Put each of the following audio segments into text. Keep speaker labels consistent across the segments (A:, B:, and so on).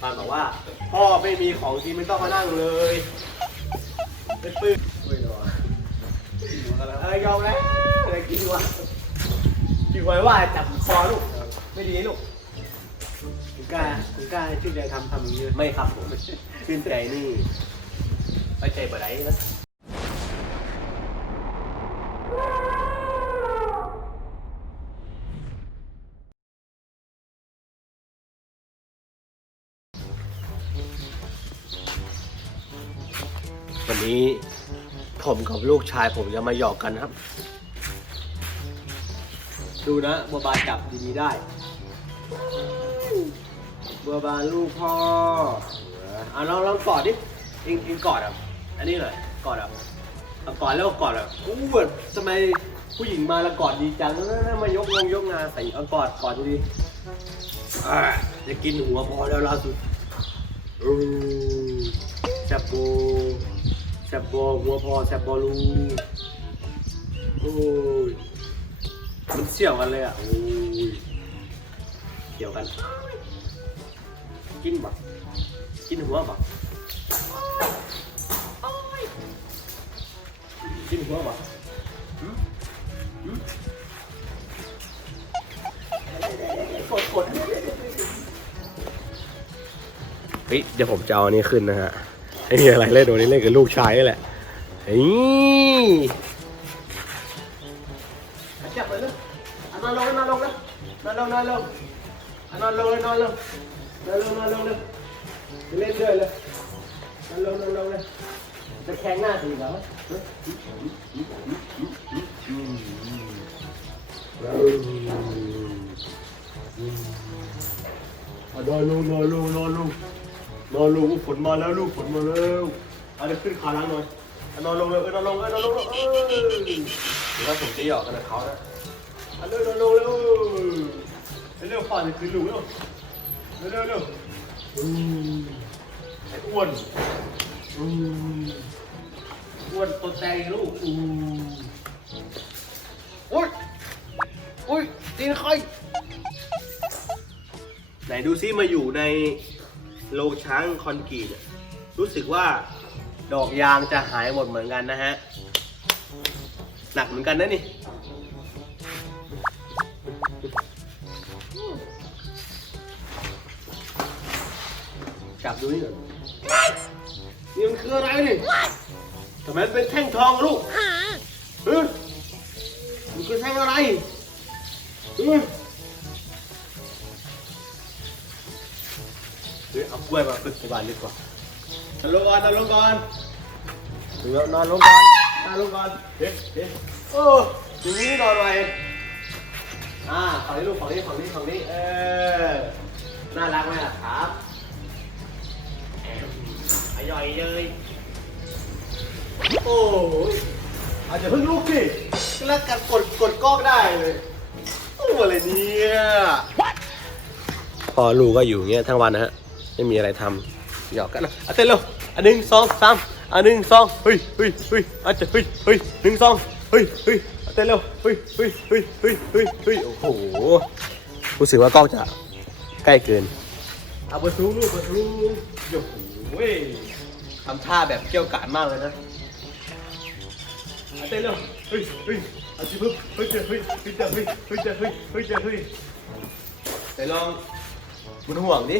A: ปานบอกว่า พ่อไม่มีของกินไม่ต้องมานั่งเลยเป็นปื้มไม่รอเออยอมแล้วอะไรกินวะกินไว้ว่าจับคอลูก ไม่ดีลูกคุณกล้าคุณกล้าชื่นใจทำทำอย่างนี้ไหมไม่ครับผมชื่นใจนี่ไปใจบ่ได้นะ นี้ผมกับลูกชายผมจะมาหยอกกันครับ ดูนะบัวบานจับดีๆได้บัวบานลูกพ่อเอาลองลองกอดดิเองเองกอดอะอันนี้เลยกอดอะเอากอดแล้วกอดอะอู้แบบทำไมผู้หญิงมาแล้วกอดดีจังแล้วมายกงงยกงานใส่เอากอดกอดดีอ่าจะกินหัวพอแล้วล่าสุดอืมแซบโบ แซบโบหัวพอแซบโบลูโอ้ยมันเสี่ยวกันเลยอะโอ้ยเกี่ยวกัน กินบ่กินหัวบ่กินหัวบ่กดกด
B: เฮ้ยเดี๋ยวผมจะเอาอันนี้ขึ้นนะฮะ ไม่มีอะไรเล่นโดนนี้เล่นกับลูกชายนี่แหละเฮ้ย
A: จับไปเลยอะนอนลงเลยนอนลงเลยนอนลงนอนลงอะนอนลงเลยนอนลงนอนลงนอนลงเลยเล่นด้วยเลยนอนลงนอนลงเลยจะแข่งหน้าตีเหรออะนอนลงนอนลงนอนลง นอนลงฝนมาแล้วลูกฝนมาแล้วเอาเดี๋ยวขึ้นขาล้างหน่อยนอนลงเลยเออนอนลงเออนอนลงเออเดี๋ยวผมจะหยอกกันนะเขานะอันเร็วเร็วเร็วเร็วเร็วฝ่าจะคืนลูกเร็วเร็วเร็วอืมไอ้อ้วนอืมอ้วนตัวแตงลูกอืมโอ้ยโอ้ยตีนใครไหนดูซิมาอยู่ใน โรงช้างคอนกรีตอะรู้สึกว่าดอกยางจะหายหมดเหมือนกันนะฮะ หนักเหมือนกันนะนี่จับดูนี่หน่อยนี่มันคืออะไรนี่ทำไมเป็นแท่งทองลูกเออมันคือแท่งอะไรเออ เฮ้ยเอากล้วยมาฝึกในบ้านดีกว่านอนลงก่อนนอนลงก่อนเดี๋ยวนอนลงก่อนนอนลงก่อนเฮ้ยเฮ้ยโอ้ตรงนี้นอนไว้อ่าฝั่งนี้ลูกฝั่งนี้ฝั่งนี้ฝั่งนี้เออน่ารักไหมล่ะครับอร่อยเลยโอ้ยอาจจะเพิ่งลุกสิแล้วกันกดกดกล้องได้เลยตัวอะไรเนี่ย
B: พอลูกก็อยู่อย่างเงี้ยทั้งวันนะฮะ ไม่มีอะไรทำหยอกกันนะอะเต้นเร็วอันหนึ่งสองสามอันหนึ่งสองเฮ้ยเฮ้ยเฮ้ยอาจจะเฮ้ยเฮ้ยหนึ่งสองเฮ้ยเฮ้ยอะเต้นเร็วเฮ้ยเฮ้ยเฮ้ยเฮ้ยเฮ้ยเฮ้ยโอ้โหรู้สึกว่ากล้องจะใกล้เกิน
A: เอาเบอร์ซูลูกเบอร์ซูโอ้โหเว้ยทำท่าแบบเกี่ยวกาดมากเลยนะเอาเต้นเร็วเฮ้ยเฮ้ยเอาสิปึ๊บเฮ้ยเจอเฮ้ยเฮ้ยเจอเฮ้ยเฮ้ยเจอเฮ้ยเฮ้ยเจอเฮ้ยไหนลองมุนห่วงดิ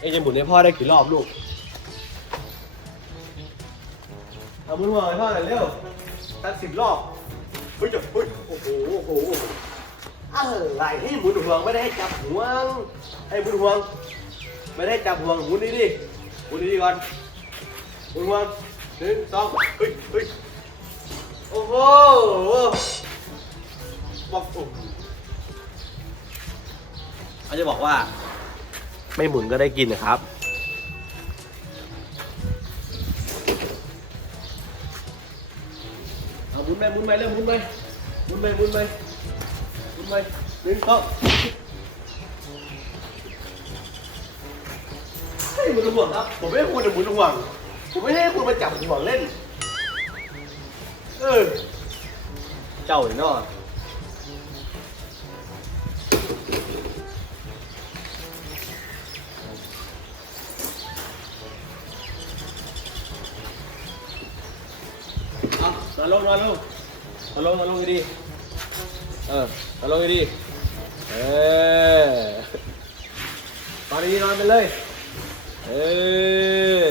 A: เองจะหมุนให้พ่อได้กี่รอบลูกเอาหมุนห่วงให้พ่อหน่อยเร็วสักสิบรอบเฮ้ยเจอเฮ้ยโอ้โหโอ้โหอะไรให้หมุนห่วงไม่ได้ให้จับห่วง ให้หมุนห่วง ไม่ได้จับห่วงหมุนดีดิหมุนดีๆก่อนหมุนห่วงหนึ่งสองเฮ้ยเฮ้ยโอ้โหบอกโอ้โห
B: เขาจะบอกว่า ไม่หมุนก็ได้กินนะครับ
A: เอาหมุนไปหมุนไปเร็วหมุนไปหมุนไปหมุนไปหมุนไปหนึ่งสองไม่หมุนห่วงครับ
B: ผมไม่ได้คุณหมุนห่วง ผมไม่ให้คุณมาจับห่วงเล่น เออ เจ้าหน่อ
A: นอนลงนอนลงนอนลงนอนลงดีเออนอนลงดีเออนอนดีนอนไปเลยเออ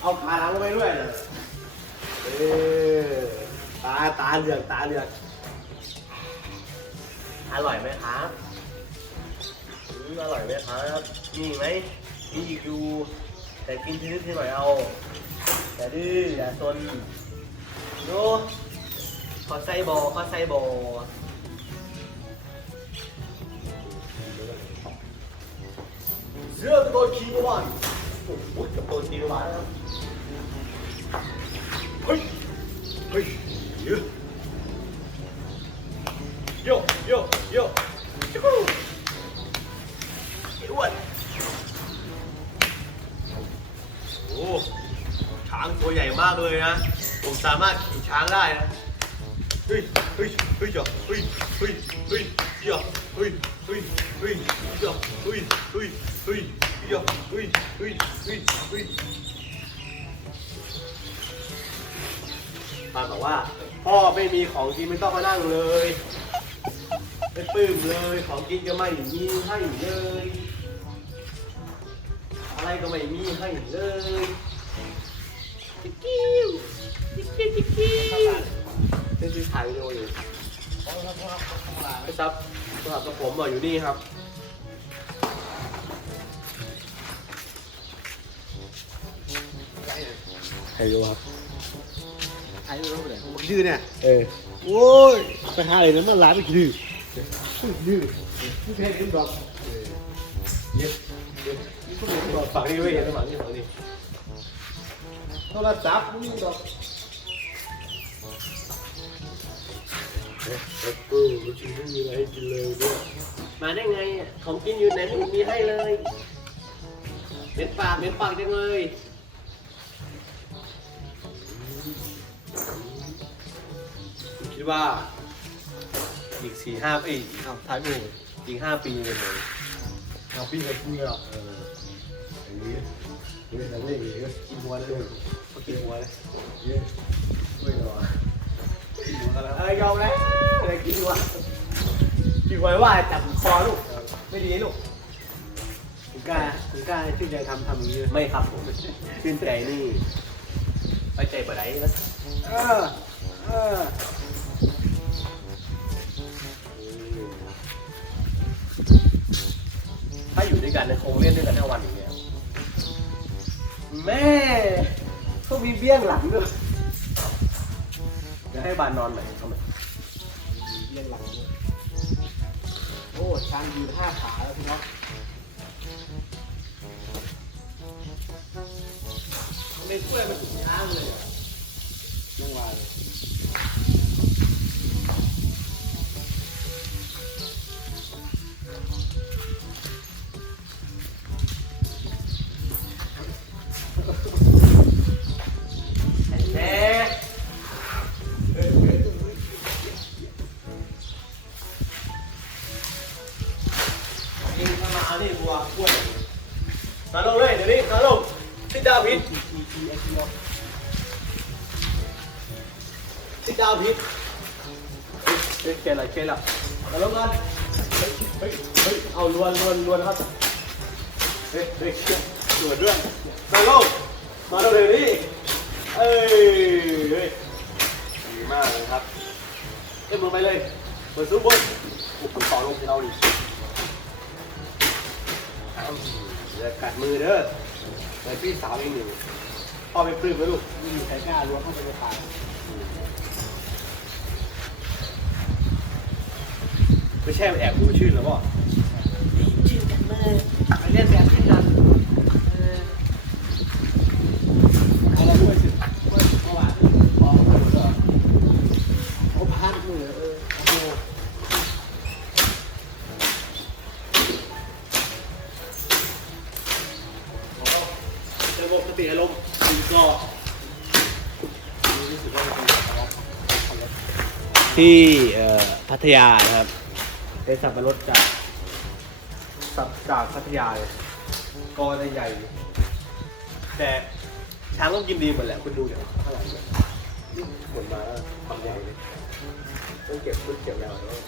A: เอาขาหลังลงไปด้วยเออตาตาเหลือกตาเหลือกอร่อยไหมครับอร่อยไหมครับมีอีกไหมมีอีกดูแต่กินทีนิดทีหน่อยเอาอย่ดื้ออย่าซน โน้ขอใส่บอขอใส่บอเสื้อกระโดดขี่กบาลโอ้โหกระโดดขี่กบาลนะครับเฮ้ยเฮ้ยเยอะโยโยโยชิคูอ้วนโอ้ช้างตัวใหญ่มากเลยนะ ผมสามารถขี่ ช้างได้นะเฮ้ยเฮ้ยเฮ้ยจ้ะเฮ้ยเฮ้ยเฮ้ยจ้ะเฮ้ยเฮ้ยเฮ้ยจ้ะเฮ้ยเฮ้ยเฮ้ยจ้ะเฮ้ยเฮ้ยเฮ้ยเฮ้ยปาบอกว่า พ่อไม่มีของกินไม่ต้องมานั่งเลยไม่ปลื้มเลยของกินก็ไม่มีให้เลย อะไรก็ไม่มีให้เลยจิ๊กกิ้ว
B: กกิ้วจิ๊กกิ้วนี่คือถ่ายวิดีโออยู่
A: ไม่ซับโทรศัพท์กับผมอะอยู่นี่ครับใครรู้ครับ ไอ้รู้เลยผมดื้อเนี่ยเออ โอ้ยไปหาอะไรนั้นมาร้านไปดื้อดื้อผู้เพศดื้อบอกเย็บเย็บฝั่งนี้ด้วยเย็บฝั่งนี้ฝั่งนี้โทรศัพท์มึงดอก เอ๊ะเอ๊ะกูรู้สึกไม่มีอะไรให้กินเลยเนี่ยมาได้ไงอะของกินอยู่ไหนไม่มีให้เลยเม็ดปากเม็ดปากจังเลยผมคิดว่า อีกสี่ห้าปีอ้าวท้ายมูอีกห้าปีเลยเลยเอาพี่กับกูเหรอเออไอ้นี่เรื่องอะไรเนี่ยกินวัวเลย
B: เขากินหัวเลย เยอะ
A: เออยอมแล้วอะไรกินหัวกินหัวว่าจับคอลูก ไม่ดีลูกคุณกล้าคุณกล้าชื่นใจทำทำอย่างนี้
B: ไม่ครับผมชื่นใจนี่ไว้ใจบ่ได้แล้วเออเออถ้าอยู่ด้วยกันเนี่ยคงเล่นด้วยกันทั้งวันอย่างเงี้ย
A: แม่ต้องมีเบี้ยงหลังด้วย เดี๋ยวให้บานนอนหน่อยทำไมเรียงหลังด้วยโอ้ช้างยืนห้าขาแล้วพี่น้องในถ้วยมันสุดช้างเลยยังวาเลย ดาวพิษทีทีไอ้ที่น้องทิดดาวพิษเฮ้ยเกลอะไรเกลอะนอนลงก่อนเฮ้ยเฮ้ยเฮ้ยเอาลวนลวนลวนครับเฮ้ยเฮ้ยลวนด้วยนอนลงนอนลงเลยนี่เอ้ยเฮ้ยดีมากเลยครับเอ้ยมือไปเลยมือซุบบนอุปกรณ์ลงที่เราดิอย่ากัดมือเด้อ แต่พี่สาวเองหนึ่งพ่อไปปลื้มไหมลูกไม่มีใครกล้าล้วงเข้าไปในปากไม่ใช่ไปแอบดูชื่อหรอพ่อชื่อกันเลยไปเล่นแบบชื่อกันเออ อะไรด้วยสิด้วยเมื่อวานพอมาดูแล้วเขาพันมือเออโอ้โห ระบบสติอารมณ์สี่กอ
B: ที่พัทยานะครับเป็นสับปะรดจากสับจากพัทยาเลยกอใหญ่ๆแต่ช้างต้องกินดีหมดแหละคุณดูเดี๋ยวเท่าไหร่เนี่ยขนมาทำใหญ่เลยต้องเก็บชุดเก็บแล้วแล้ว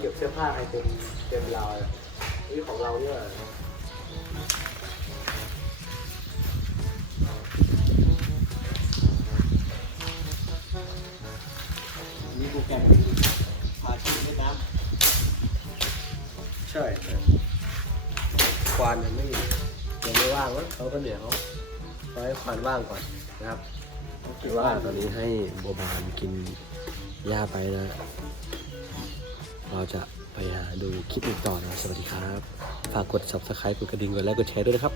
B: เก็บเสื้อผ้าให้เต็มเต็มราวเลยนี่ของเราเนี่ย
A: รแกรมพาที่เวียดนาม
B: ใช่ควานยังไม่ยังไม่ว่างวะเขาก็เดี๋ยวเขาเขาให้ควานว่างก่อนนะครับคิดว่าตอนนี้ให้บัวบานกินหญ้าไปนะ เราจะไปหาดูคลิปอีกต่อนะ สวัสดีครับ ฝากกด subscribe กดกระดิ่งกดไลค์กดแชร์ด้วยนะครับ